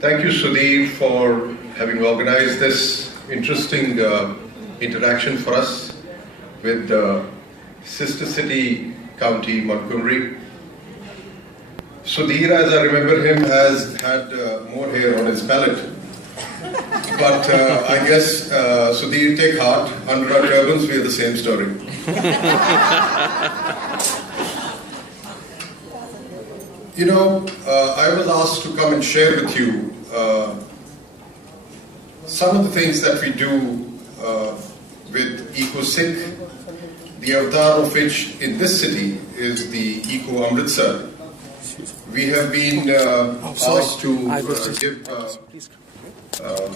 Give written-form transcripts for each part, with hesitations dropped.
Thank you, Sudhir, for having organized this interesting interaction for us with sister city county Montgomery. Sudhir, as I remember him, has had more hair on his palate. But I guess, Sudhir, take heart. Under our turbans, we are the same story. You know, I was asked to come and share with you some of the things that we do with Eco-Sikh, the avatar of which in this city is the Eco-Amritsar. We have been asked to give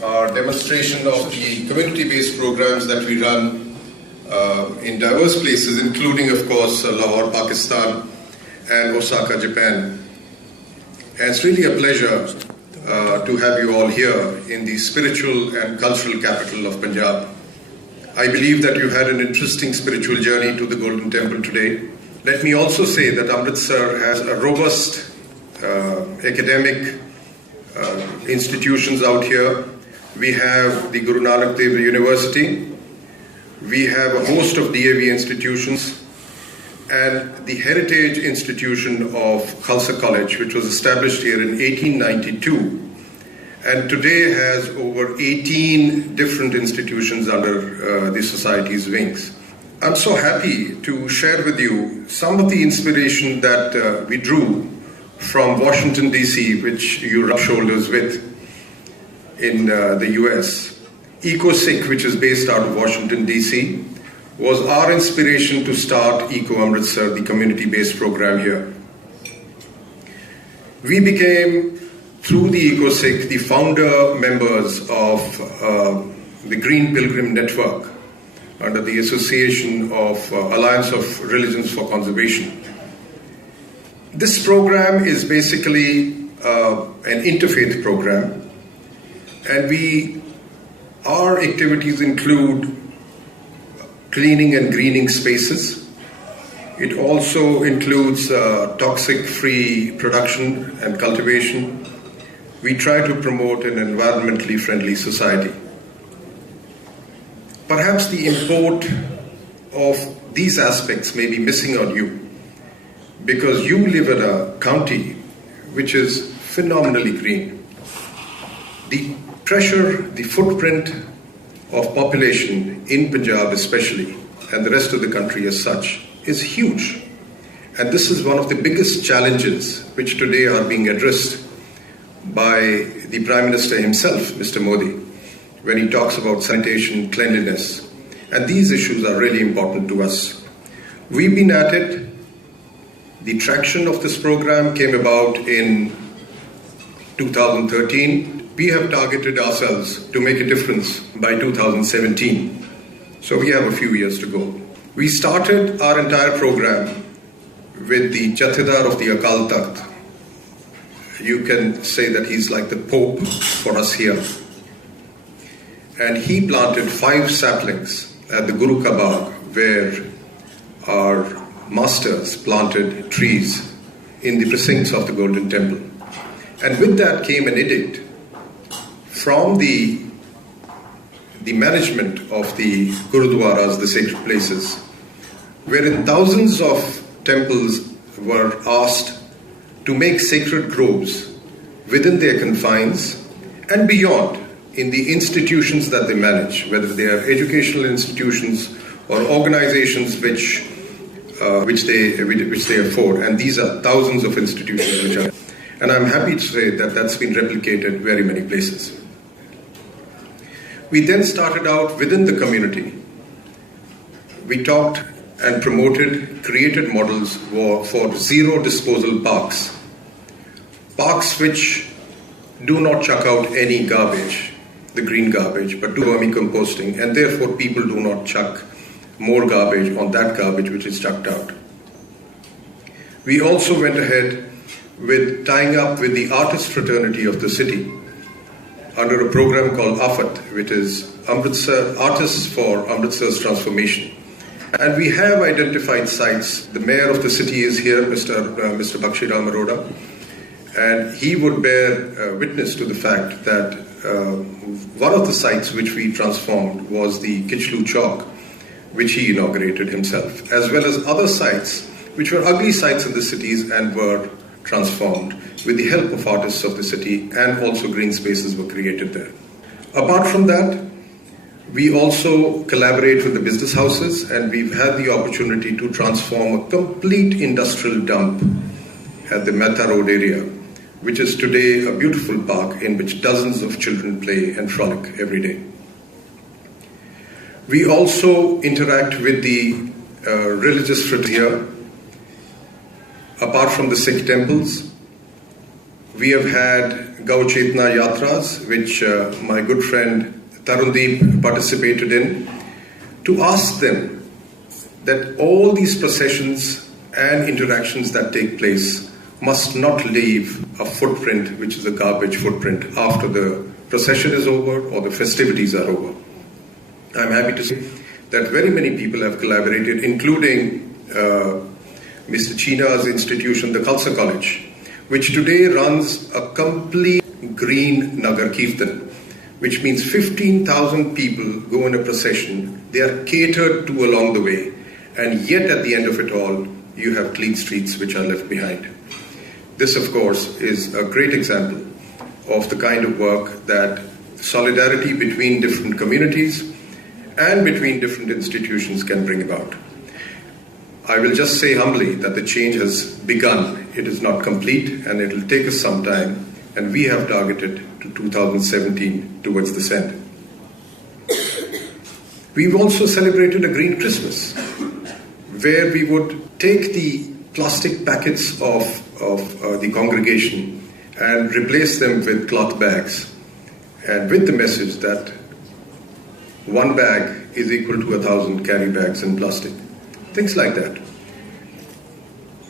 our demonstration of the community-based programs that we run in diverse places, including, of course, Lahore, Pakistan, and Osaka, Japan. And it's really a pleasure to have you all here in the spiritual and cultural capital of Punjab. I believe that you had an interesting spiritual journey to the Golden Temple today. Let me also say that Amritsar has a robust academic institutions out here. We have the Guru Nanak Dev University. We have a host of DAV institutions, and the Heritage Institution of Khalsa College, which was established here in 1892, and today has over 18 different institutions under the society's wings. I'm so happy to share with you some of the inspiration that we drew from Washington, D.C., which you rub shoulders with in the US. Eco-Sikh, which is based out of Washington, D.C., was our inspiration to start Eco-Amritsar, the community-based program here. We became, through the Eco-Sikh, the founder members of the Green Pilgrim Network under the Association of Alliance of Religions for Conservation. This program is basically an interfaith program, and our activities include cleaning and greening spaces. It also includes toxic-free production and cultivation. We try to promote an environmentally friendly society. Perhaps the import of these aspects may be missing on you, because you live in a county which is phenomenally green. The pressure, the footprint of population in Punjab especially, and the rest of the country as such, is huge. And this is one of the biggest challenges which today are being addressed by the Prime Minister himself, Mr. Modi, when he talks about sanitation, cleanliness. And these issues are really important to us. We've been at it. The traction of this program came about in 2013. We have targeted ourselves to make a difference by 2017. So we have a few years to go. We started our entire program with the Jathedar of the Akal Takht. You can say that he's like the Pope for us here. And he planted 5 saplings at the Guru Ka Bagh, where our masters planted trees in the precincts of the Golden Temple. And with that came an edict from the management of the Gurudwaras, the sacred places, wherein thousands of temples were asked to make sacred groves within their confines and beyond in the institutions that they manage, whether they are educational institutions or organizations which they afford. And these are thousands of institutions which are. And I'm happy to say that that's been replicated very many places. We then started out within the community. We talked and promoted, created models for zero disposal parks. Parks which do not chuck out any garbage, the green garbage, but do vermicomposting, and therefore people do not chuck more garbage on that garbage which is chucked out. We also went ahead with tying up with the artist fraternity of the city under a program called AFAT, which is Amritsar Artists for Amritsar's Transformation. And we have identified sites. The mayor of the city is here, Mr. Bakshi Ram Arora, and he would bear witness to the fact that one of the sites which we transformed was the Kichlu Chowk, which he inaugurated himself, as well as other sites which were ugly sites in the cities and were transformed with the help of artists of the city, and also green spaces were created there. Apart from that, we also collaborate with the business houses, and we've had the opportunity to transform a complete industrial dump at the Mehta Road area, which is today a beautiful park in which dozens of children play and frolic every day. We also interact with the religious fraternity here. Apart from the Sikh temples, we have had Gau Chetna Yatras, which my good friend Tarundeep participated in, to ask them that all these processions and interactions that take place must not leave a footprint which is a garbage footprint after the procession is over or the festivities are over. I'm happy to say that very many people have collaborated, including Mr. China's institution, the Khalsa College, which today runs a complete green Nagar Kirtan, which means 15,000 people go in a procession. They are catered to along the way, and yet at the end of it all, you have clean streets which are left behind. This, of course, is a great example of the kind of work that solidarity between different communities and between different institutions can bring about. I will just say humbly that the change has begun. It is not complete, and it will take us some time, and we have targeted to 2017 towards this end. We've also celebrated a Green Christmas, where we would take the plastic packets of the congregation and replace them with cloth bags, and with the message that one bag is equal to 1,000 carry bags in plastic. Things like that.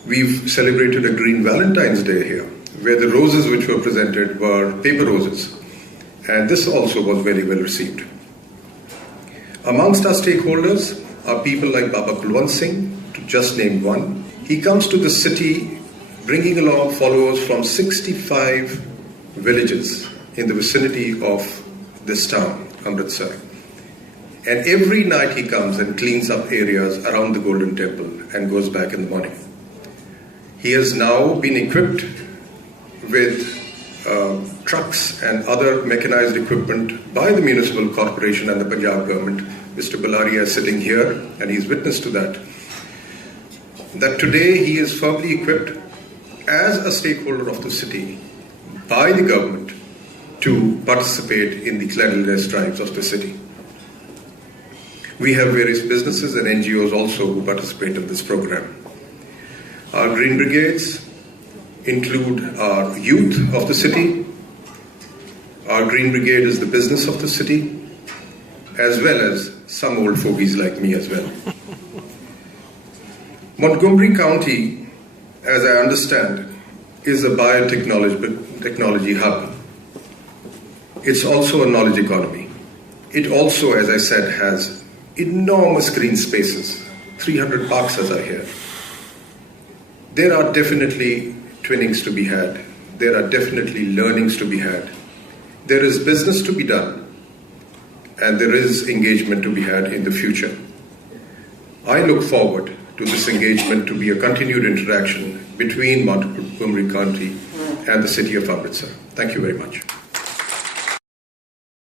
We've celebrated a Green Valentine's Day here, where the roses which were presented were paper roses, and this also was very well received. Amongst our stakeholders are people like Baba Kulwant Singh, to just name one. He comes to the city bringing along followers from 65 villages in the vicinity of this town, Amritsar. And every night he comes and cleans up areas around the Golden Temple and goes back in the morning. He has now been equipped with trucks and other mechanized equipment by the municipal corporation and the Punjab government. Mr. Balaria is sitting here, and he's witness to that. That today he is firmly equipped as a stakeholder of the city by the government to participate in the cleanliness drives of the city. We have various businesses and NGOs also who participate in this program. Our Green Brigades include our youth of the city. Our Green Brigade is the business of the city, as well as some old fogies like me as well. Montgomery County, as I understand, is a biotechnology hub. It's also a knowledge economy. It also, as I said, has enormous green spaces, 300 parks as I hear. There are definitely twinnings to be had. There are definitely learnings to be had. There is business to be done, and there is engagement to be had in the future. I look forward to this engagement to be a continued interaction between Montgomery County and the city of Amritsar. Thank you very much.